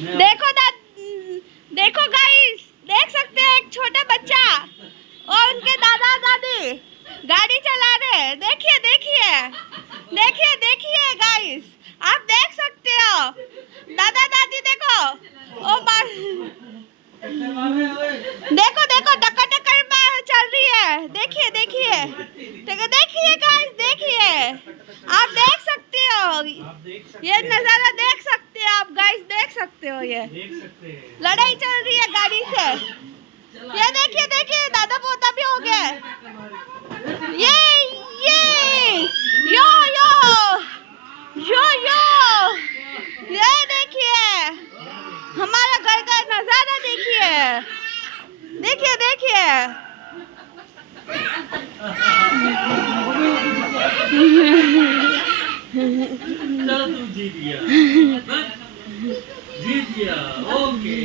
देखो देखो गाइस, देख सकते हैं एक छोटा बच्चा और उनके दादा दादी गाड़ी चला रहे हैं। देखिए देखिए देखिए देखिए गाइस, आप देख सकते हो दादा दादी। देखो ओ देखो देखो टक्कर टक्कर में चल रही है। देखिए देखिए देखिए गाइस, देखिए आप देख सकते हो, ये नजारा देख सकते हो आप गाइस, देख सकते हो ये लड़ाई चल रही है गाड़ी से। ये देखिए देखिए दादा पोता भी हो गया। ये यो यो यो यो, ये देखिए हमारा घर का नजारा। देखिए देखिए देखिए चलो तुम जीत गया, जीत गया। ओके।